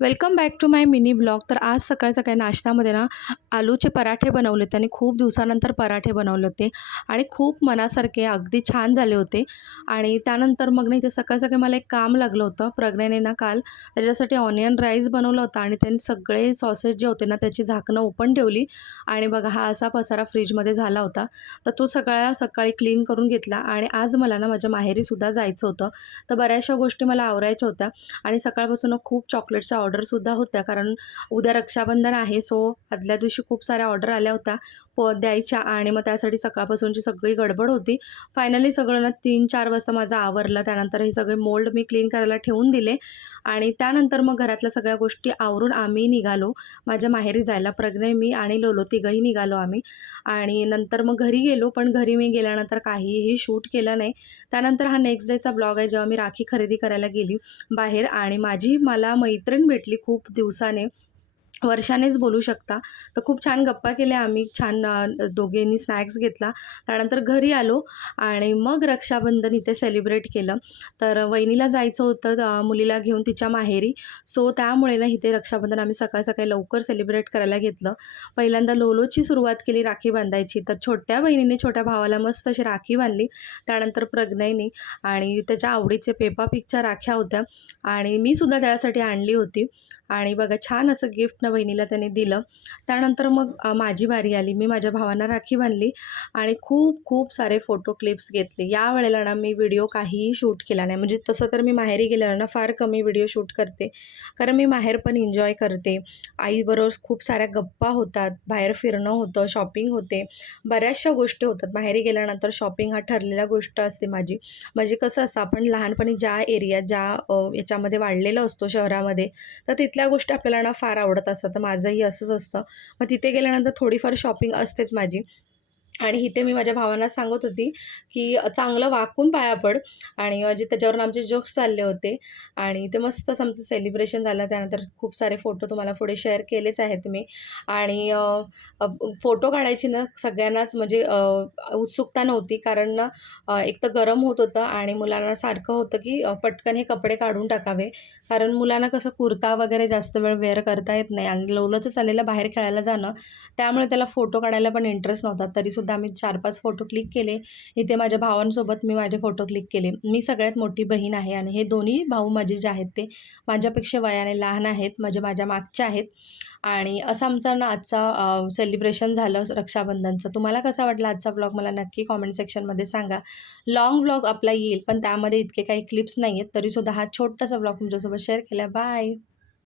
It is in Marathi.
Welcome back to my mini blog. तर आज सकाळी सकाळी नाश्त्यामध्ये ना आलूचे पराठे बनवले. त्यांनी खूप दिवसानंतर पराठे बनवले होते आणि खूप मनासारखे अगदी छान झाले होते. आणि त्यानंतर मग नाही ते सकाळी सकाळी मला एक काम लागलं होतं. प्रज्ञाने ना काल त्याच्यासाठी ऑनियन राईस बनवलं होतं आणि त्यांनी सगळे सॉसेस जे होते ना त्याची झाकणं ओपन ठेवली आणि बघा हा असा पसारा फ्रीजमध्ये झाला होता. तर तो सगळ्या सकाळी क्लीन करून घेतला आणि आज मला ना माझ्या माहेरीसुद्धा जायचं होतं. तर बऱ्याचशा गोष्टी मला आवरायच्या होत्या आणि सकाळपासून खूप चॉकलेटच्या ऑर्डरसुद्धा होत्या, कारण उद्या रक्षाबंधन आहे. सो आदल्या दिवशी खूप साऱ्या ऑर्डर आल्या होत्या द्यायच्या आणि मग त्यासाठी सकाळपासूनची सगळी गडबड होती. फायनली सगळं ना 3-4 वाजता माझं आवरलं. त्यानंतर हे सगळे मोल्ड मी क्लीन करायला ठेवून दिले आणि त्यानंतर मग घरातल्या सगळ्या गोष्टी आवरून आम्ही निघालो माझ्या माहेरी जायला. प्रज्ञा, मी आणि लोलो तिघंही निघालो आम्ही आणि नंतर मग घरी गेलो. पण घरी मी गेल्यानंतर काहीही शूट केलं नाही. त्यानंतर हा नेक्स्ट डेचा ब्लॉग आहे, जेव्हा मी राखी खरेदी करायला गेली बाहेर आणि मला मैत्रीण भेटली खूप दिवसाने, वर्षानेच बोलू शकता. तर खूप छान गप्पा केल्या आम्ही, छान दोघींनी स्नॅक्स घेतला. त्यानंतर घरी आलो आणि मग रक्षाबंधन इथे सेलिब्रेट केलं. तर वहिनीला जायचं होतं मुलीला घेऊन तिच्या माहेरी. सो त्यामुळे ना इथे रक्षाबंधन आम्ही सकाळी लवकर सेलिब्रेट करायला घेतलं. पहिल्यांदा लोलोची सुरुवात केली राखी बांधायची. तर छोट्या बहिणीने छोट्या भावाला मस्त अशी राखी बांधली. त्यानंतर प्रज्ञाने आणि त्याच्या आवडीचे पेपा पिगच्या राख्या होत्या आणि मी सुद्धा त्यासाठी आणली होती आणि बघा छान असं गिफ्ट ना बहिणीला त्याने दिलं. त्यानंतर मग माझी बारी आली. मी माझ्या भावांना राखी बांधली आणि खूप खूप सारे फोटो क्लिप्स घेतले. यावेळेला ना मी व्हिडिओ काहीही शूट केला नाही. म्हणजे तसं तर मी माहेरी गेल्यावर ना फार कमी व्हिडिओ शूट करते, कारण मी माहेर पण एन्जॉय करते. आईबरोबर खूप साऱ्या गप्पा होतात, बाहेर फिरणं होतं, शॉपिंग होते, बऱ्याचशा गोष्टी होतात. माहेरी गेल्यानंतर शॉपिंग हा ठरलेला गोष्ट असते माझी. म्हणजे कसं असतं, आपण लहानपणी ज्या एरियात याच्यामध्ये वाढलेलो असतो शहरामध्ये, तर तिथल्या गोष्टी आपल्याला ना फार आवडत असतात. तर माझंही असंच असतं. मग तिथे गेल्यानंतर थोडीफार शॉपिंग असतेच माझी. आणि इथे मी माझ्या भावांना सांगत होती, की चांगलं वाकून पाया पड. आणि म्हणजे त्याच्यावरून आमचे जोक्स चालले होते आणि ते मस्त असं आमचं सेलिब्रेशन झालं. त्यानंतर खूप सारे फोटो तुम्हाला पुढे शेअर केलेच आहेत मी. आणि फोटो काढायची ना सगळ्यांनाच म्हणजे उत्सुकता नव्हती, कारण ना एक तर गरम होत होतं आणि मुलांना सारखं होतं, की पटकन हे कपडे काढून टाकावे. कारण मुलांना कसं कुर्ता वगैरे जास्त वेळ वेअर करता येत नाही आणि लोलोचं चाललेलं बाहेर खेळायला जाणं, त्यामुळे त्याला फोटो काढायला पण इंटरेस्ट नव्हता. तरीसुद्धा आम्ही 4-5 फोटो क्लिक केले. इथे माझ्या भावांसोबत मी माझे फोटो क्लिक केले. मी सगळ्यात मोठी बहीण आहे आणि हे दोन्ही भाऊ माझे जे आहेत ते माझ्यापेक्षा वयाने लहान आहेत, म्हणजे माझ्या मागचे आहेत. आणि असं आमचं ना आजचा सेलिब्रेशन झालं रक्षाबंधनचं. तुम्हाला कसा वाटला आजचा ब्लॉग मला नक्की कॉमेंट सेक्शनमध्ये सांगा. लाँग ब्लॉग आपला येईल, पण त्यामध्ये इतके काही क्लिप्स नाही आहेत. तरीसुद्धा हा छोटासा ब्लॉग तुमच्यासोबत शेअर केला. बाय.